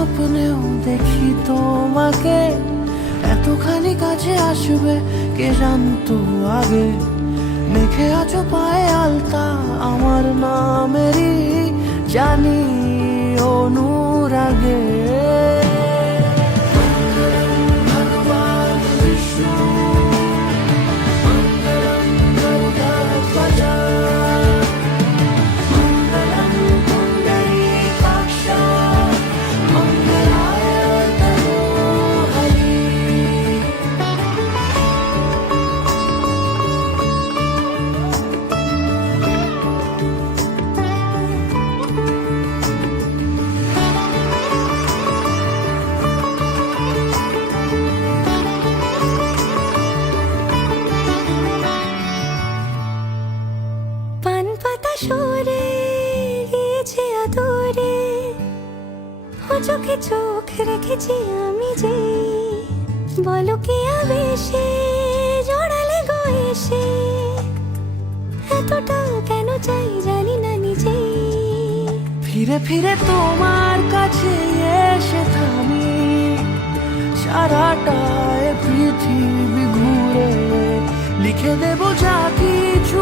স্বপ্নেও দেখি তোমাকে, এতখানি কাছে আসবে কে জানতো আগে। মেখে আছো পায়ে আলতা আমার নামেরই, জানি অনুরাগে। সরে গিয়েছে আদরে, ও চোখে চোখ রেখেছি আমি যে, বলো কি আবেশে জড়ালে গো এসে, এতটা কেন চাই জানি না নিজে। ফিরে ফিরে তোমার কাছে এসে থামি, সারাটা পৃথিবী ঘুরে লিখে দেব যা কিছু